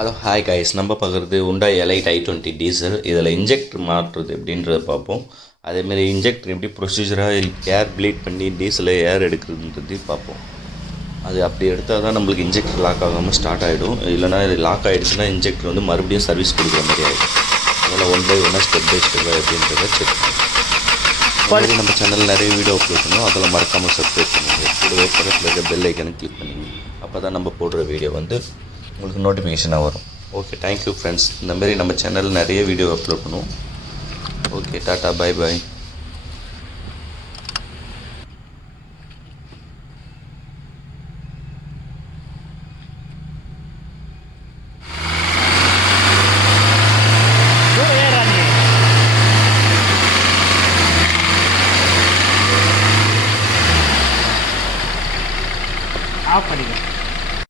Hello hi guys, நம்ம பார்க்குறது Hyundai Elite i20 diesel. இதில் இன்ஜெக்டர் மாற்றுறது எப்படின்றத பார்ப்போம். அதேமாதிரி இன்ஜெக்டர் எப்படி ப்ரொசீஜராக ஏர் ப்ளீட் பண்ணி டீசலை ஏர் எடுக்கிறதுன்றது பார்ப்போம். அது அப்படி எடுத்தால் தான் நம்மளுக்கு இன்ஜெக்டர் லாக் ஆகாமல் ஸ்டார்ட் ஆகிடும். இல்லைனா இது லாக் ஆகிடுச்சுன்னா இன்ஜெக்டர் வந்து மறுபடியும் சர்வீஸ் கொடுக்குற மாதிரி ஆகிடும். அதனால் ஒன் பை ஒன்னாக ஸ்டெப் பை ஸ்டெப்பாக எப்படின்றத செக் பண்ணுவோம். நம்ம சேனலில் நிறைய வீடியோ அப்லோட் பண்ணுவோம். அதில் மறக்காமல் சப்ஸ்கிரைப் பண்ணுங்கள். கூடவே பக்கத்தில் இருக்க பெல் ஐக்கனை கிளிக் பண்ணுங்க. அப்போ தான் நம்ம போடுற வீடியோ வந்து உங்களுக்கு நோட்டிஃபிகேஷனாக வரும். Okay, thank you friends. இந்தமாரி நம்ம சேனலில் நிறைய வீடியோ அப்லோட் பண்ணுவோம். Okay, tata, bye bye.